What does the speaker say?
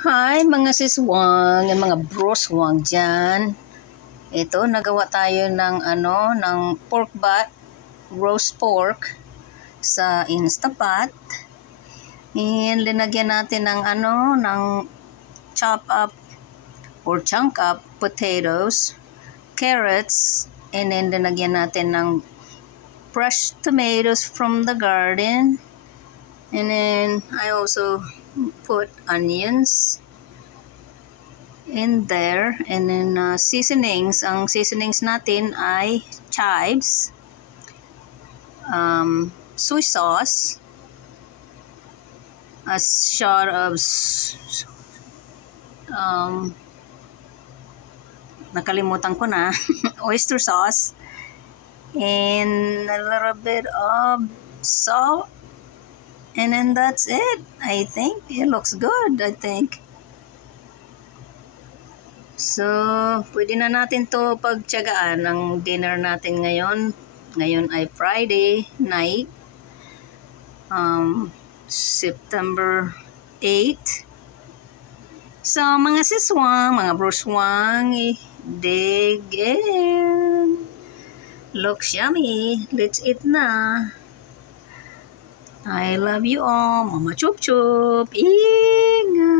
Hi mga siswang, yung mga broswang dyan. Ito, nagawa tayo ng pork butt, roast pork sa Instapot. And linagyan natin ng chop up or chunk up potatoes, carrots, and then linagyan natin ng fresh tomatoes from the garden. And then I also put onions in there, and then seasonings. Ang seasonings natin ay chives, soy sauce, a shot of nakalimutan ko na oyster sauce, and a little bit of salt, and then that's it. I think it looks good. So, pwede na natin to pagtiyagaan ang dinner natin ngayon. Ngayon ay Friday night, September 8. So, mga siswang, mga broswang, dig in. Looks yummy. Let's eat na. I love you all. Mama Chup Chup. Ingat.